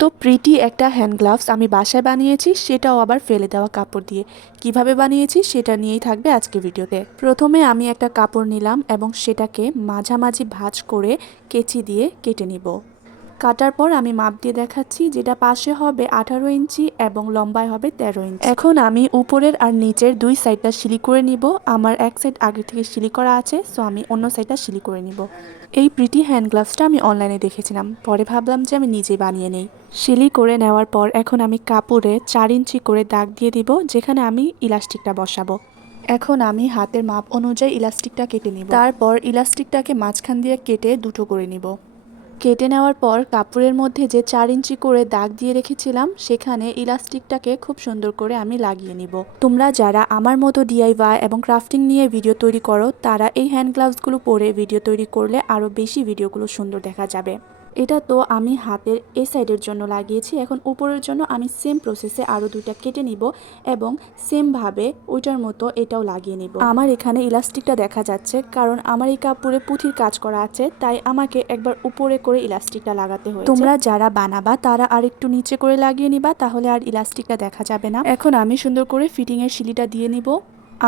কত প্রিটি একটা hand gloves আমি বাসায় বানিয়েছি, সেটাও আবার ফেলে দেওয়া কাপড় দিয়ে। কিভাবে বানিয়েছি সেটা নিয়েই থাকবে আজকে ভিডিওতে। প্রথমে আমি একটা কাপড় নিলাম এবং সেটাকে মাঝামাঝি ভাঁজ করে কেচি দিয়ে কেটে নিব। কাটার পর আমি মাপ দিয়ে দেখাচ্ছি, যেটা পাশে হবে 18 ইঞ্চি এবং লম্বায় হবে 13 ইঞ্চি। এখন আমি উপরের আর নিচের দুই সাইডটা সিলি করে নিব। আমার এক সাইড আগে থেকে সিলি করা আছে, সো আমি অন্য সাইডটা সিলি করে নিব। এই প্রিটি হ্যান্ড গ্লাভসটা আমি অনলাইনে দেখেছিলাম, পরে ভাবলাম যে আমি নিজেই বানিয়ে নেই। সিলি করে নেওয়ার পর এখন আমি কাপড়ে 4 ইঞ্চি করে দাগ দিয়ে দিব, যেখানে আমি ইলাস্টিকটা বসাবো। এখন আমি হাতের মাপ অনুযায়ী ইলাস্টিকটা কেটে নিব। তারপর ইলাস্টিকটাকে মাঝখান দিয়ে কেটে দুটো করে নিব। কেটে নেওয়ার পর কাপড়ের মধ্যে যে 4 ইঞ্চি করে দাগ দিয়ে রেখেছিলাম, সেখানে ইলাস্টিকটাকে খুব সুন্দর করে আমি লাগিয়ে নিব। তোমরা যারা আমার মতো ডিআইওয়াই এবং ক্রাফটিং নিয়ে ভিডিও তৈরি করো, তারা এই হ্যান্ড গ্লাভসগুলো পরে ভিডিও তৈরি করলে আরও বেশি ভিডিওগুলো সুন্দর দেখা যাবে। এটা তো আমি হাতের এই সাইডের জন্য লাগিয়েছি। এখন উপরের জন্য আমি সেম প্রসেসে আরও দুইটা কেটে নিব এবং সেমভাবে ওইটার মতো এটাও লাগিয়ে নিব। আমার এখানে ইলাস্টিকটা দেখা যাচ্ছে, কারণ আমার এই কাপড়ে পুঁথির কাজ করা আছে, তাই আমাকে একবার উপরে করে ইলাস্টিকটা লাগাতে হয়েছে। তোমরা যারা বানাবা তারা আর একটু নিচে করে লাগিয়ে নিবা, তাহলে আর ইলাস্টিকটা দেখা যাবে না। এখন আমি সুন্দর করে ফিটিংয়ের সিলিটা দিয়ে নিব।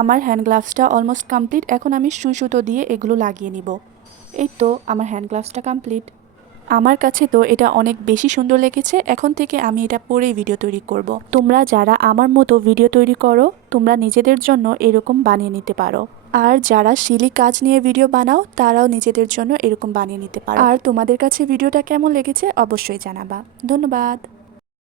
আমার হ্যান্ড গ্লাভসটা অলমোস্ট কমপ্লিট। এখন আমি সুই সুতো দিয়ে এগুলো লাগিয়ে নিব। এই তো আমার হ্যান্ড গ্লাভসটা কমপ্লিট। আমার কাছে তো এটা অনেক বেশি সুন্দর লেগেছে। এখন থেকে আমি এটা পরেই ভিডিও তৈরি করব। তোমরা যারা আমার মতো ভিডিও তৈরি করো, তোমরা নিজেদের জন্য এরকম বানিয়ে নিতে পারো। আর যারা সিলি কাজ নিয়ে ভিডিও বানাও, তারাও নিজেদের জন্য এরকম বানিয়ে নিতে পারো। আর তোমাদের কাছে ভিডিওটা কেমন লেগেছে অবশ্যই জানাবা। ধন্যবাদ।